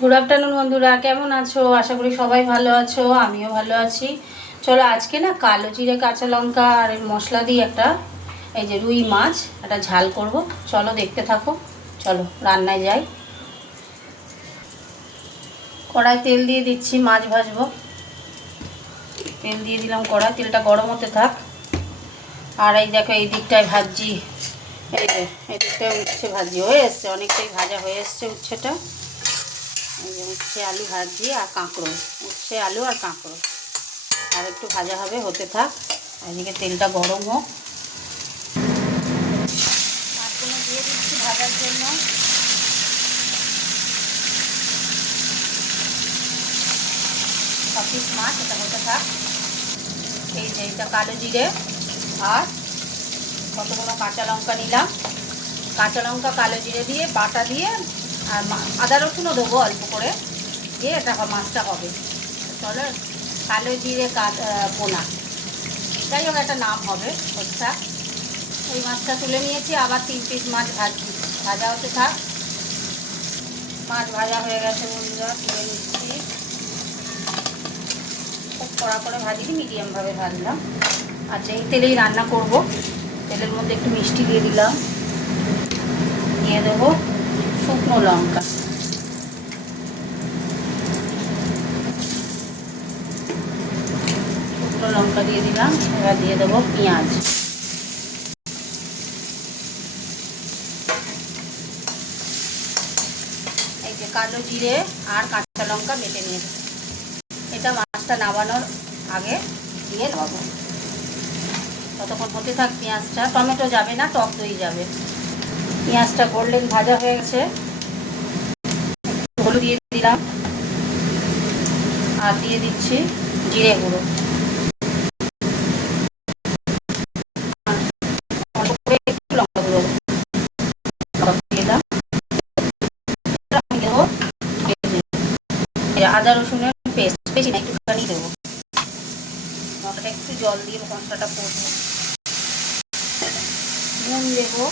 Good afternoon বন্ধুরা, কেমন আছো? আশা করি সবাই ভালো আছো, আমিও ভালো আছি। চলো আজকে না কালো জিরে কাঁচা লঙ্কা আর মশলা দিয়ে একটা এই যে রুই মাছ একটা ঝাল করব। চলো দেখতে থাকো। চলো রান্নায় যাই। কড়াই তেল দিয়ে দিচ্ছি, মাছ ভাজবো। তেল দিয়ে দিলাম কড়াই, তেলটা গরম হতে থাক। আর এই দেখো এই দিকটায় ভাজছি, এই যে এই দিকটায় উচ্ছে ভাজি হয়ে এসছে, অনেকটাই ভাজা হয়ে এসছে উচ্ছেটা। এই যে উচ্ছে আলু ভাজি আর কাঁকড়ো, উচ্ছে আলু আর কাঁকড়ো আর একটু ভাজা হবে, হতে থাক। এদিকে তেলটা গরম হোক। মাছগুলো দিয়ে দিচ্ছি ভাজার জন্য। পিস মাছ এটা হতে থাক। এই যে এটা কালো জিরে আর কতগুলো কাঁচা লঙ্কা নিলাম। কাঁচা লঙ্কা কালো জিরে দিয়ে বাটা দিয়ে আর আদা রসুনও দেবো অল্প করে, দিয়ে এটা মাছটা হবে। চলো কালো জিরে পোনা, যাই হোক একটা নাম হবে, হচ্ছে। ওই মাছটা তুলে নিয়েছি, আবার 3 পিস মাছ ভাজা হতে থাক। মাছ ভাজা হয়ে গেছে বন্ধুরা, তুলে নিচ্ছি। খুব কড়া করে ভাজিনি, মিডিয়ামভাবে ভাজলাম। আচ্ছা, এই তেলেই রান্না করব। তেলের মধ্যে একটু মিষ্টি দিয়ে দিলাম, দিয়ে দেবো শুকনো লঙ্কা, শুকনো লঙ্কা দিয়ে দিলাম। এবার দিয়ে দেবো পেঁয়াজ। এই যে কালো জিরে আর কাঁচা লঙ্কা বেটে নিয়ে দেবো, এটা মাছটা নামানোর আগে দিয়ে দেবো। ততক্ষণ হতে থাক পেঁয়াজটা। টমেটো যাবে না, টক দই যাবে। পেঁয়াজটা গোল্ডেন ভাজা হয়ে গেছে, হলুদ দিয়ে দিলাম আর দিয়ে দিচ্ছি জিরে গুঁড়ো। আদা রসুনের পেস্ট, বেশি না, একটুখানি দেবো। মশলাটা একটু জল দিয়ে মশলাটা করবো। নুন দেবো,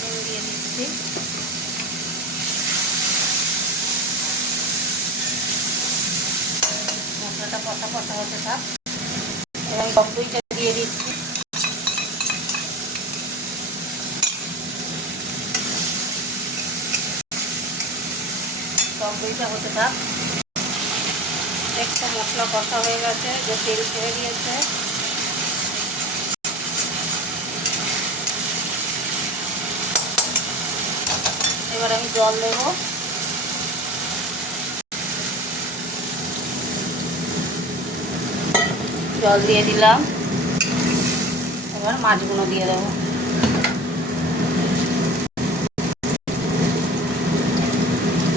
নুন দিয়ে দিচ্ছি। মশলাটা কষা কষা হতে থাক। এবং টক দইটা দিয়ে দিচ্ছি। টক দইটা হতে থাক। একটা মশলা কষা হয়ে গেছে, যে তেল ছেড়ে দিয়েছে। এবার আমি জল দেব। জল দিয়ে দিলাম। এবার মাছগুলো দিয়ে দেবো।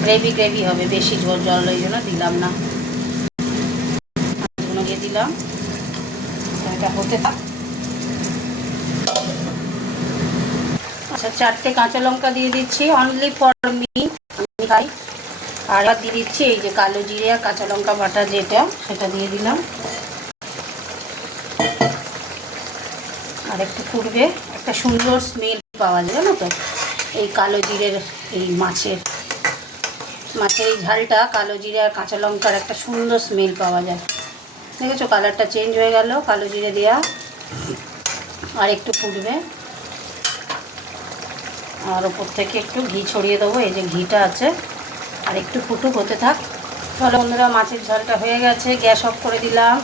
গ্রেভি গ্রেভি হবে, বেশি ঝোল জল ওই জন্য দিলাম না। মাছগুলো দিয়ে দিলাম। এটা হতে থাক। আচ্ছা, 4টে কাঁচা লঙ্কা দিয়ে দিচ্ছি, অনলি ফর মি, আমি খাই। আর দিয়ে দিচ্ছি এই যে কালো জিরে আর কাঁচা লঙ্কা বাটা যেটা, সেটা দিয়ে দিলাম। আর একটু ফুটবে, একটা সুন্দর স্মেল পাওয়া যায়, জানো তো, এই কালো জিরের এই মাছের এই ঝালটা কালো জিরে আর কাঁচা লঙ্কার একটা সুন্দর স্মেল পাওয়া যায়। দেখেছো কালারটা চেঞ্জ হয়ে গেল কালো জিরে দেওয়া। আর একটু ফুটবে, আর ওপর থেকে একটু ঘি ছড়িয়ে দেবো, এই যে ঘিটা আছে। আর একটু ফুটুক, হতে থাক। চলো বন্ধুরা, মাছের ঝালটা হয়ে গেছে, গ্যাস অফ করে দিলাম।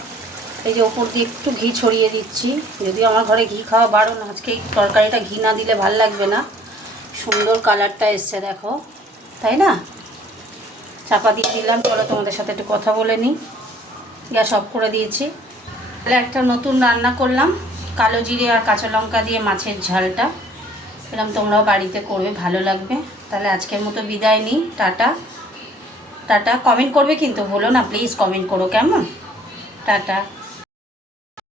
এই যে ওপর দিয়ে একটু ঘি ছড়িয়ে দিচ্ছি। যদিও আমার ঘরে ঘি খাওয়া বারণ, আজকে এই তরকারিটা ঘি না দিলে ভাল লাগবে না। সুন্দর কালারটা এসছে দেখো, তাই না? চাপা দিয়ে দিলাম। চলো তোমাদের সাথে একটু কথা বলে নিই। গ্যাস অফ করে দিয়েছি। তাহলে একটা নতুন রান্না করলাম, কালো জিরে আর কাঁচা লঙ্কা দিয়ে মাছের ঝালটা। এরকম তোমরাও বাড়িতে করবে, ভালো লাগবে। তাহলে আজকের মতো বিদায় নিই। Tata tata. কমেন্ট করবে কিন্তু, বলো না প্লিজ, কমেন্ট করো কেমন। টাটা।